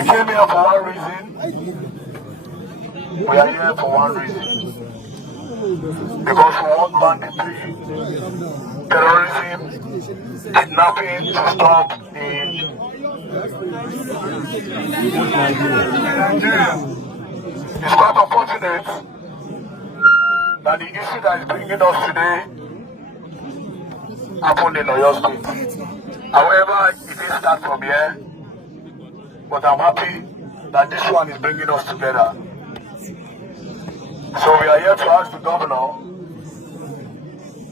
We came here for one reason. We are here for one reason. Because we want banditry, terrorism, kidnapping to stop in Nigeria. It's quite unfortunate that the issue that is bringing us today happened in Oyo State. However, it didn't start from here, but I'm happy that this one is bringing us together. So we are here to ask the governor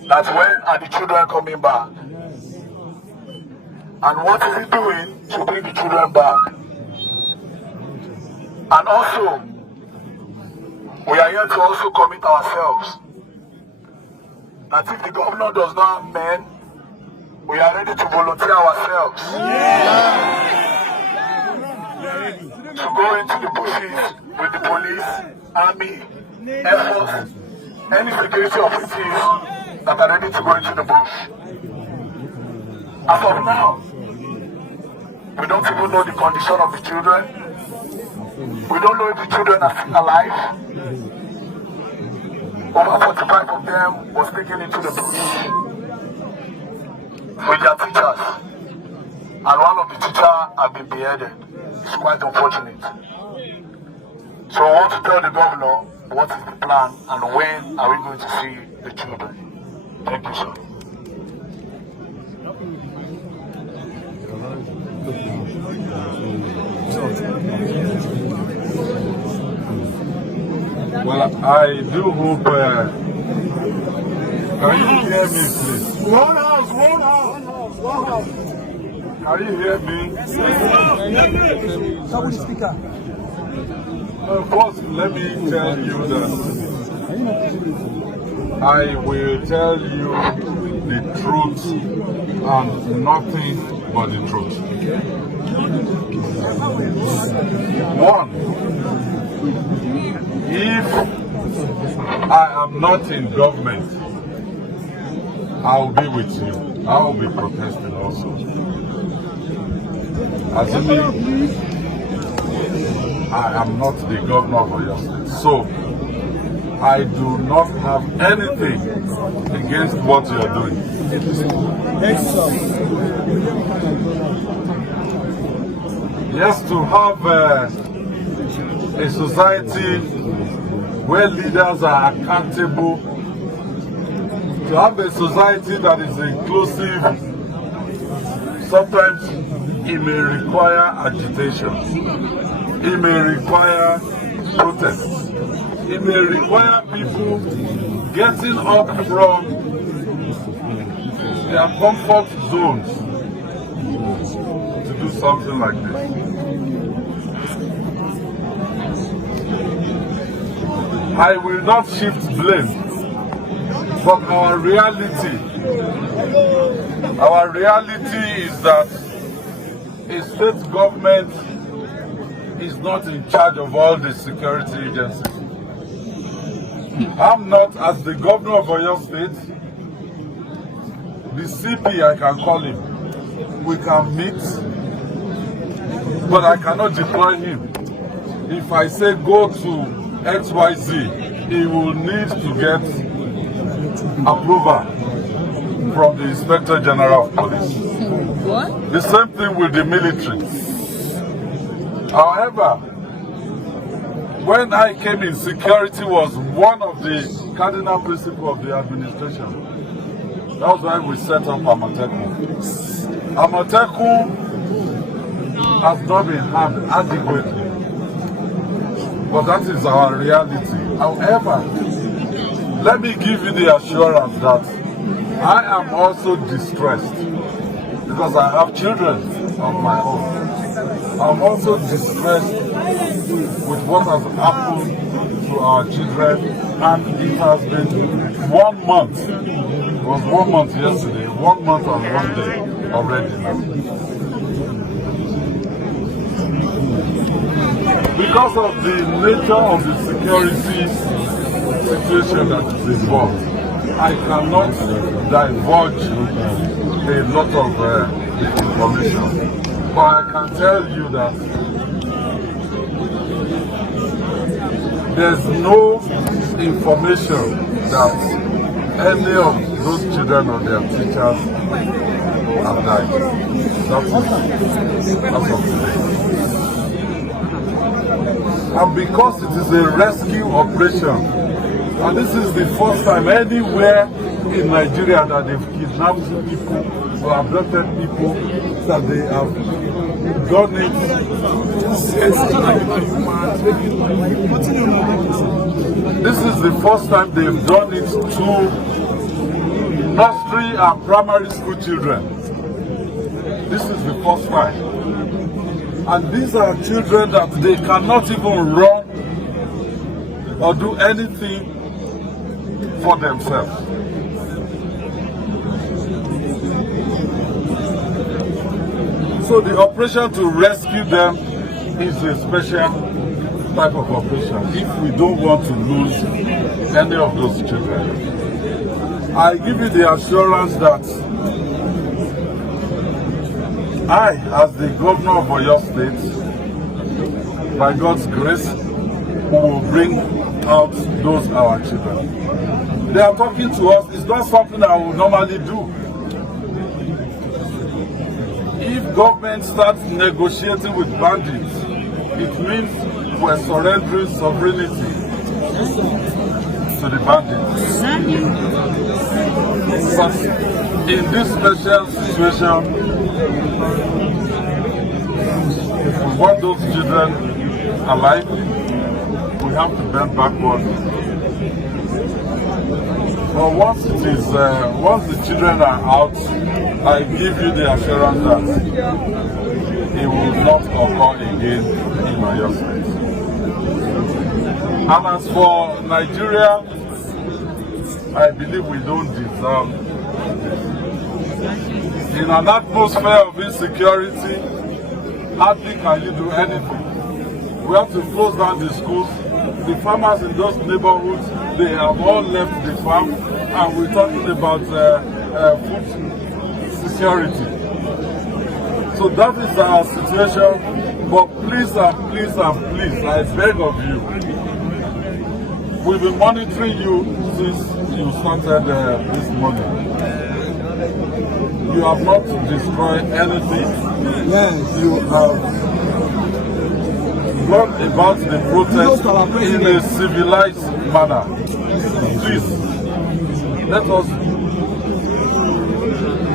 that when are the children coming back? And what is he doing to bring the children back? And also, we are here to also commit ourselves that if the governor does not have men, we are ready to volunteer ourselves to go into the bushes with the police, army, Air Force, any security operatives that are ready to go into the bush. As of now, we don't even know the condition of the children. We don't know if the children are still alive. Over 45 of them was taken into the bush with their teachers. And one of the teachers have been beheaded. It's quite unfortunate. So I want to tell the governor what is the plan and when are we going to see the children. Thank you, sir. Well, I do hope. Can you hear me, please? One house. Can you hear me? Speaker. First, let me tell you that I will tell you the truth and nothing but the truth. One, if I am not in government, I will be with you. I will be protesting also. Assuming I am not the governor of Oyo State. So, I do not have anything against what you are doing. Yes, to have a society where leaders are accountable, to have a society that is inclusive, sometimes it may require agitation. It may require protests. It may require people getting up from their comfort zones to do something like this. I will not shift blame, but our reality is that a state government is not in charge of all the security agencies. I'm not, as the governor of Oyo State, the CP, I can call him. We can meet, but I cannot deploy him. If I say go to XYZ, he will need to get approval from the Inspector General of Police. What? The same thing with the military. However, when I came in, security was one of the cardinal principles of the administration. That was why we set up Amotekun. Amotekun has not been harmed adequately, but that is our reality. However, let me give you the assurance that I am also distressed because I have children of my own. I'm also distressed with what has happened to our children, and it has been 1 month. It was 1 month yesterday, 1 month and 1 day already now. Because of the nature of the security situation that is involved, I cannot divulge a lot of the information. But I can tell you that there's no information that any of those children or their teachers have died. That's of today. And because it is a rescue operation, and this is the first time anywhere in Nigeria that they've kidnapped people or abducted people, that they have done it. This is the first time they've done it to nursery and primary school children. This is the first time. And these are children that they cannot even run or do anything for themselves. So the operation to rescue them is a special type of operation if we don't want to lose any of those children. I give you the assurance that I, as the governor of Òótọ State, by God's grace, will bring out those our children. They are talking to us. It's not something I would normally do. If government starts negotiating with bandits, it means we're surrendering sovereignty to the bandits. But in this special situation, if we want those children alive, we have to bend backward. But once it is, once the children are out, I give you the assurance that it will not occur again in Òótọ State. And as for Nigeria, I believe we don't deserve this. In an atmosphere of insecurity, hardly can you do anything. We have to close down the schools. The farmers in those neighborhoods, they have all left the farm, and we're talking about food security. So that is our situation. But please and please and please, I beg of you, we've been monitoring you since you started this morning. You have not destroyed anything. Yes. You have gone about the protest in a civilized manner. Please, let us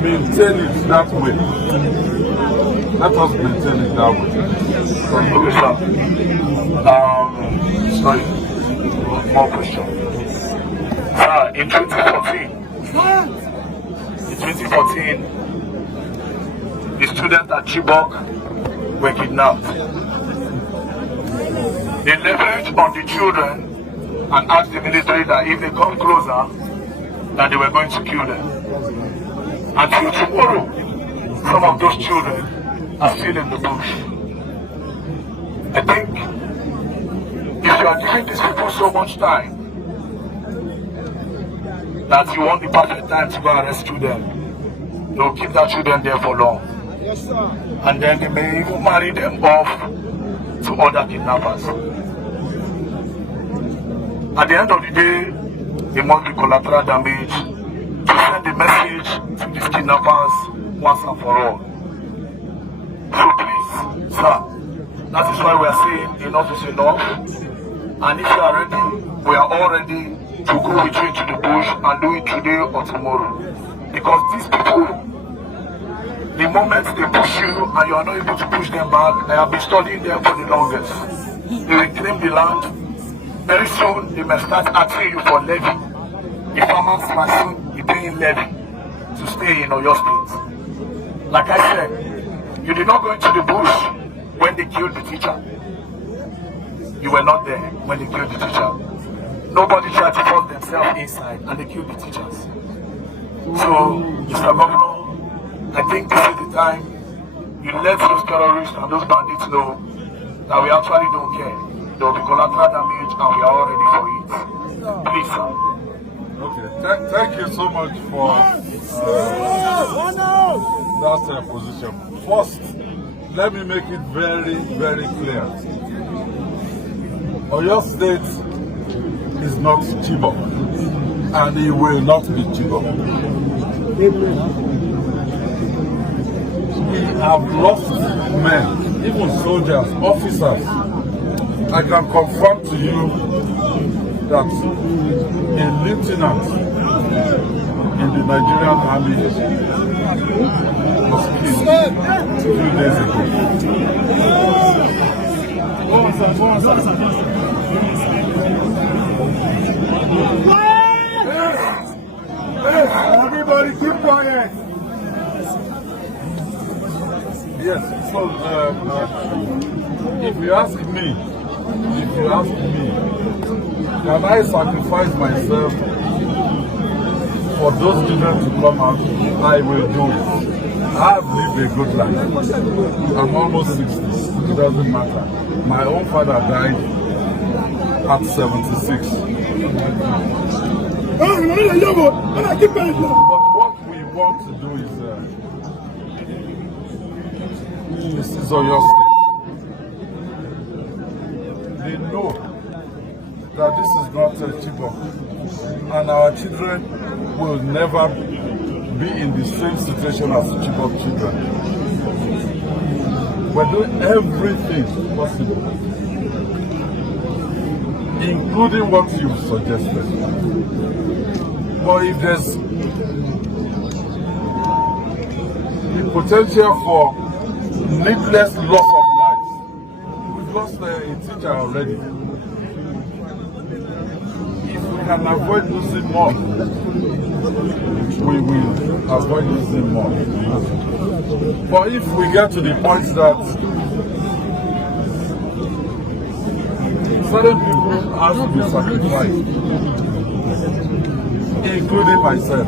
maintain it that way. Let us maintain it that way. Okay, sir. Sorry, more question. Sir, in 2014, the students at Chibok were kidnapped. They leveraged on the children and asked the military that if they come closer, that they were going to kill them. Until tomorrow, some of those children are still in the bush. I think if you are giving these people so much time, that you want the perfect time to go and rescue them, they will keep their children there for long. Yes, sir. And then they may even marry them off to other kidnappers. At the end of the day, there must be collateral damage to send the message to these kidnappers once and for all. So please, sir, that is why we are saying enough is enough. And if you are ready, we are all ready to go with you into the bush and do it today or tomorrow. Because these people, the moment they push you and you are not able to push them back, I have been studying them for the longest. They will claim the land. Very soon, they may start asking you for levy. The farmers must soon be paying levy to stay in Òótọ State. Like I said, you did not go into the bush when they killed the teacher. You were not there when they killed the teacher. Nobody tried to force themselves inside and they killed the teachers. So, Mr. Governor, I think this is the time you let those terrorists and those bandits know that we actually don't care. There will be collateral damage and we are all ready for it. Please, sir. Okay, thank you so much for that position. First, let me make it very, very clear. Òótọ State is not Chibok, and he will not be Chibok. We have lost men, even soldiers, officers. I can confirm to you that a lieutenant in the Nigerian army was killed 2 days ago. Everybody keep quiet. Yes, so if you ask me, can I sacrifice myself for those children to come out? I will do it. I have lived a good life. I'm almost 60. It doesn't matter. My own father died at 76. But what we want to do is this is Oyo State. They know that this is not Chibok, and our children will never be in the same situation as Chibok children. We're doing everything possible, including what you've suggested. But if there's the potential for needless loss of lives, we've lost a teacher already. If we can avoid losing more, we will avoid losing more. But if we get to the point that certain people have to be sacrificed, including myself,